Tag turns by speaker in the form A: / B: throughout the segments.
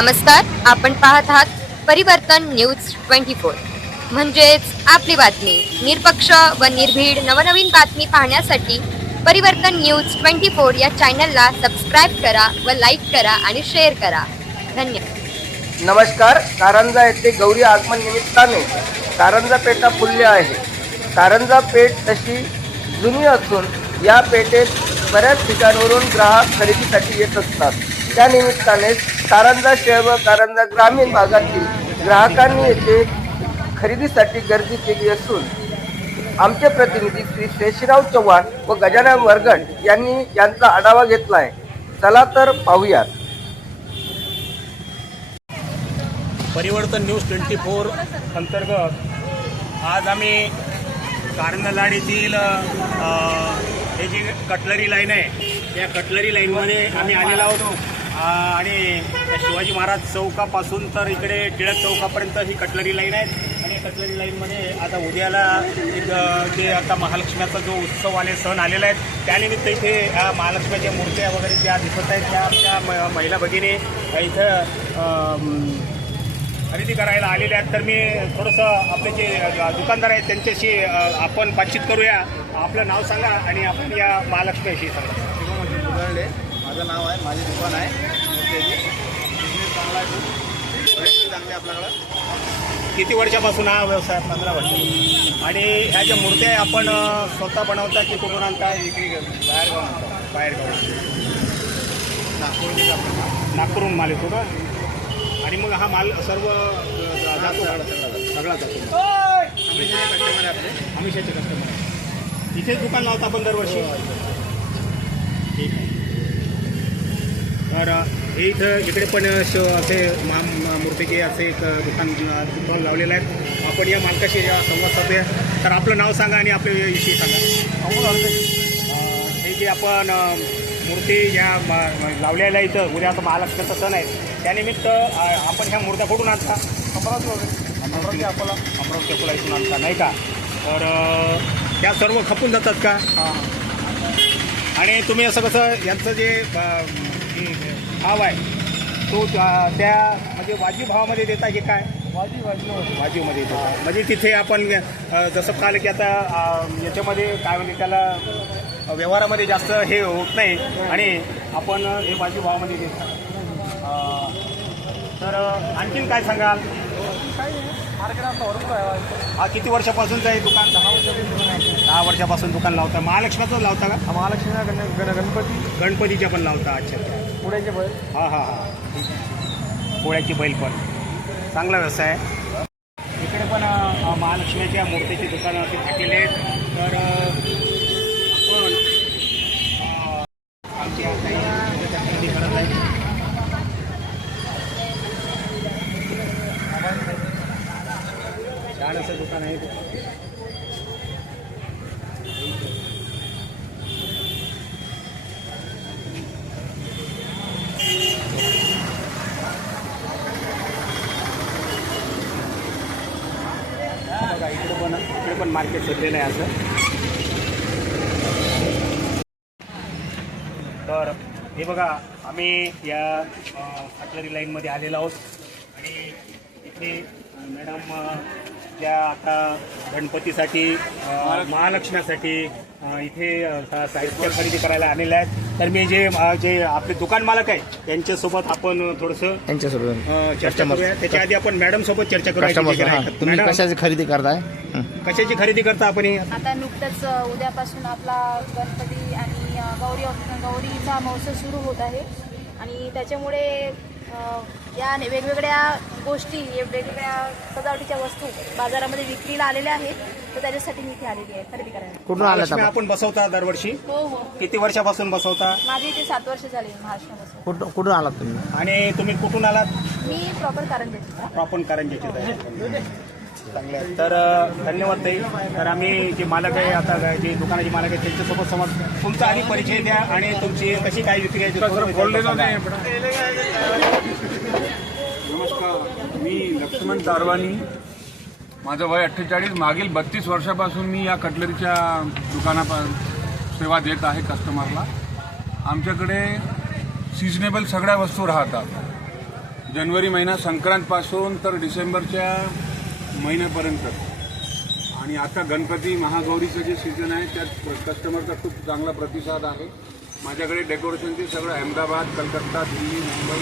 A: नमस्कार आपण पाहत आहात परिवर्तन न्यूज ट्वेंटी फोर. म्हणजेच आपली बातमी निरपक्ष व निर्भीड नवनवीन बातमी पाहण्यासाठी परिवर्तन न्यूज ट्वेंटी फोर या चॅनलला सबस्क्राईब करा व लाईक करा आणि शेअर करा. धन्यवाद.
B: नमस्कार कारंजा येथे गौरी आगमन निमित्ताने कारंजा पेठा फुलली आहे. कारंजा पेठ तशी जुनी असून या पेठेत बऱ्याच ठिकाणवरून ग्राहक खरेदीसाठी येत असतात. त्या निमित्ताने कारंजा शहर व कारंजा ग्रामीण भागातील ग्राहकांनी येथे खरेदीसाठी गर्दी केली असून आमचे प्रतिनिधी श्री शेषराव चव्हाण व गजानन वरगड यांनी यांचा आढावा घेतला आहे चला तर पाहूयात.
C: परिवर्तन न्यूज ट्वेंटी फोर अंतर्गत आज आम्ही कारंजलाड येथील हे जी कटलरी लाईन आहे त्या कटलरी लाईनमध्ये आम्ही आलेलो आहोत आणि शिवाजी महाराज चौकापासून तर इकडे टिळक चौकापर्यंत ही कटलरी लाईन आहे. आणि या कटलरी लाईनमध्ये आता उद्याला एक जे आता महालक्ष्म्याचा जो उत्सव आले सण आलेला आहे त्यानिमित्त इथे महालक्ष्म्याच्या मूर्त्या वगैरे ज्या दिसत आहेत. त्या आमच्या म- महिला भगिनी इथं खरेदी करायला आलेले आहेत. तर मी थोडंसं आपले जे दुकानदार आहेत त्यांच्याशी आपण बातचीत करूया. आपलं नाव सांगा आणि आपण या महालक्ष्मीशी सांगा.
D: सुधारले माझं नाव आहे माझी दुकान आहे. बिझनेस चांगला आहे चांगली आपल्याकडं
C: किती वर्षापासून हा व्यवसाय पंधरा वर्ष? आणि ह्या ज्या मूर्त्या आहे आपण स्वतः बनवता की कुठून आणता?
D: विक्री करतो. बाहेर गाव आणतो
C: बाहेर गावी
D: आपण
C: नागपूरहून माल येतो का आणि मग हा माल सर्व जातो? सगळा जातो.
D: हमेशा कस्टमर आहे आपले
C: हमेशाचे कस्टमर इथेच दुकान लावता आपण दरवर्षी? ठीक आहे. तर हे इथं इकडे पण श असे मा मा- मूर्तीचे असे एक दुकान स्टॉल लावलेलं आहे. आपण या मालकाशी या संवाद साधूया. तर आपलं नाव सांगा आणि आपल्या विषयी सांगा. हे जे आपण मूर्ती या म- म- लावलेल्या इथं उद्या आता महालक्ष्मीचा सण आहे त्यानिमित्त आपण ह्या मूर्त्या कुठून आणता? अमरावती अकोला. अमरावती अकोला इथून आणता नाही का? तर त्या सर्व खपून जातात का? आणि तुम्ही असं कसं यांचं जे भाव आहे तो त्या म्हणजे वाजवी भावामध्ये देता की काय? वाजवी वाजवीमध्ये देता. म्हणजे तिथे आपण जसं काल की आता याच्यामध्ये काय म्हणजे त्याला व्यवहारामध्ये जास्त हे होत नाही. आणि आपण हे वाजवी भावामध्ये अ, तर आणखीन काय सांगाल? हा किती वर्षापासूनचं आहे दुकान? दहा वर्षापासून. दहा वर्षापासून दुकान लावता. महालक्ष्मीचं लावता का?
D: महालक्ष्मी गण गण गणपती.
C: गणपतीच्या पण लावता. अच्छा अच्छा.
D: पुण्याचे बैल.
C: हा हा हा. पोळ्याची बैल पण. चांगला व्यवसाय आहे. इकडे पण महालक्ष्मीच्या मूर्तीची दुकानं असे टाकलेले आहेत. तर अ, आपण अ, आमच्या काही खरेदी करत आहे छान दुकान आहे. बघा इकडे पण इकडे पण मार्केट सुटलेलं आहे असं. तर हे बघा आम्ही या कटलरी लाईनमध्ये आलेलो आहोत. आणि इथे मॅडम ज्या आता गणपतीसाठी अ, इथे साहित्य खरेदी करायला आलेले आहेत. तर मी जे जे आपले दुकान मालक आहे त्यांच्यासोबत आपण थोडंसं
E: त्यांच्यासोबत
C: चर्चा करूया. त्याच्या आधी आपण मॅडम सोबत चर्चा करूया
E: तुम्ही कशाची खरेदी करताय? हं.
C: कशाची खरेदी करता आपण हे?
F: आता नुकतंच उद्यापासून आपला गणपती आणि गौरी गौरीचा महोत्सव सुरू होत आहे. आणि त्याच्यामुळे या वेगवेगळ्या गोष्टी या वेगवेगळ्या सजावटीच्या वस्तू बाजारामध्ये विक्रीला आलेल्या आहेत. तर त्याच्यासाठी मी इथे आलेली आहे खरेदी करायला.
E: कुठून आलात
C: महालक्ष्मी
E: आपण?
C: आपण बसवता दरवर्षी?
F: हो हो.
C: किती वर्षापासून बसवता?
F: माझी इथे सात वर्ष झाली महाराष्ट्रापासून.
E: कुठं कुठून आलात तुम्ही?
C: आणि तुम्ही कुठून आलात?
F: मी प्रॉपर कारंजाची
C: प्रॉपर कारंजाचे चांगले. तर धन्यवाद ताई. तर आम्ही जे मालक आहे आता जे दुकानाचे मालक आहे त्यांच्यासोबत समज तुमचा आधी परिचय द्या आणि तुमची कशी काय विक्री.
G: नमस्कार. मी लक्ष्मण तारवानी. माझं वय अठ्ठेचाळीस मागील बत्तीस वर्षापासून मी या कटलरीच्या दुकानाप सेवा देत आहे कस्टमरला आमच्याकडे सिजनेबल सगळ्या वस्तू राहतात. जानेवारी महिना संक्रांतपासून तर डिसेंबरच्या महिन्यापर्यंत. आणि आता गणपती महागौरीचं जे सीझन आहे त्यात कस्टमरचा खूप चांगला प्रतिसाद आहे. माझ्याकडे डेकोरेशनचे सगळं अहमदाबाद कलकत्ता दिल्ली मुंबई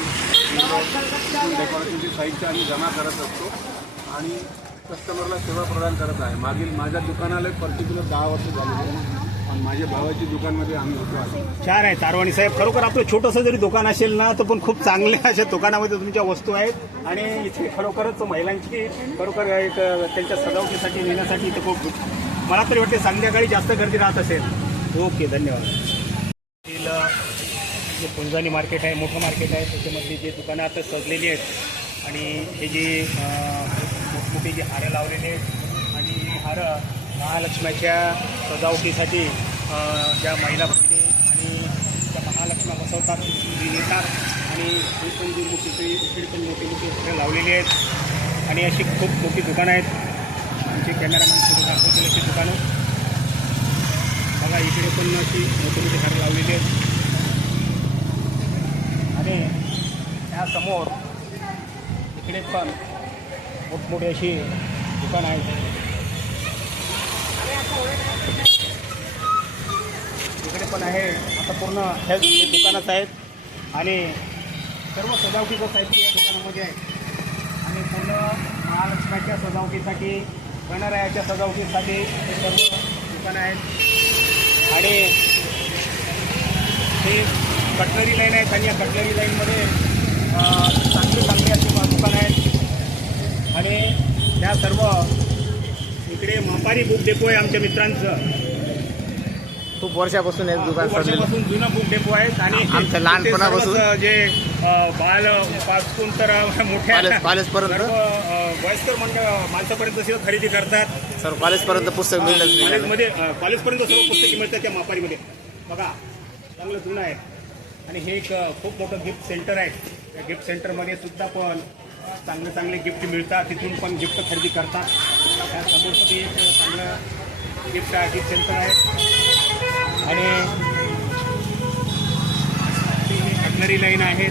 G: इथून डेकोरेशनचे साहित्य आम्ही जमा करत असतो. आणि कस्टमरला सेवा प्रदान करत आहे. मागील माझ्या दुकानाला पर्टिक्युलर दहा वर्ष झालेली आहे माझ्या भावाच्या दुकानमध्ये आम्ही होतो
C: छान आहे तारवाणी साहेब खरोखर आपलं छोटंसं जरी दुकान असेल ना तर पण खूप चांगल्या अशा दुकानामध्ये तुमच्या वस्तू आहेत. आणि इथे खरोखरच महिलांची खरोखर एक त्यांच्या सजावटीसाठी नेण्यासाठी इथे खूप मला तरी वाटते संध्याकाळी जास्त गर्दी राहत असेल. ओके धन्यवाद. जे पुंजानी मार्केट आहे मोठं मार्केट आहे त्याच्यामधली जे दुकानं आता सजलेली आहेत आणि हे जे मोठमोठे जे हारं लावलेले आहेत आणि ही हारं महालक्ष्मीच्या सजावटीसाठी ज्या महिला भगिनी आणि त्या महालक्ष्मी बसवतात ती नेतात आणि ही पण जी मोठी इकडे पण मोठी मोठी झाडं लावलेली आहेत. आणि अशी खूप मोठी दुकानं आहेत. आमचे कॅमेरामॅन सुरू दाखवतील अशी दुकानं. बघा इकडे पण अशी मोठी मोठी झाडं लावलेली आहेत. आणि त्यासमोर इकडे पण मोठमोठी अशी दुकानं आहेत. इकडे पण आहे. आता पूर्ण हे दुकानच आहेत. आणि सर्व सजावटीचं साहित्य या दुकानामध्ये आहे. आणि पूर्ण महालक्ष्मीच्या सजावटीसाठी गणरायाच्या सजावटीसाठी हे सर्व दुकानं आहेत. आणि हे कटलरी लाईन आहेत आणि या कटलरी लाईनमध्ये चांगली चांगली अशी दुकानं आहेत. आणि त्या सर्व इकडे मापारी बुक डेपो आहे आमच्या मित्रांचं.
E: खूप वर्षापासून हे दुकान
C: वर्षापासून जुनं बुक डेपो आहेत आणि
E: आमचं लहानपणापासून-
C: ते सर्वच जे अं, बाल पासून तर मोठ्या
E: कॉलेज- कॉलेजपर्यंत?
C: सर्व, अं, वयस्कर मंडळ माणसापर्यंत सुद्धा खरेदी करतात.
E: सर कॉलेजपर्यंत पुस्तक
C: कॉलेजमध्ये अं, कॉलेजपर्यंत सर्व पुस्तके मिळतात त्या मापारीमध्ये. बघा चांगलं जुनं आहे. आणि हे एक अं, खूप मोठं गिफ्ट सेंटर आहे. त्या गिफ्ट सेंटरमध्ये सुद्धा पण चांगले चांगले गिफ्ट मिळतात. तिथून पण गिफ्ट खरेदी करतात. त्या समोरचं एक चांगलं गिफ्ट आहे गिफ्ट सेंटर आहे. आणि कटलरी लाईन आहे.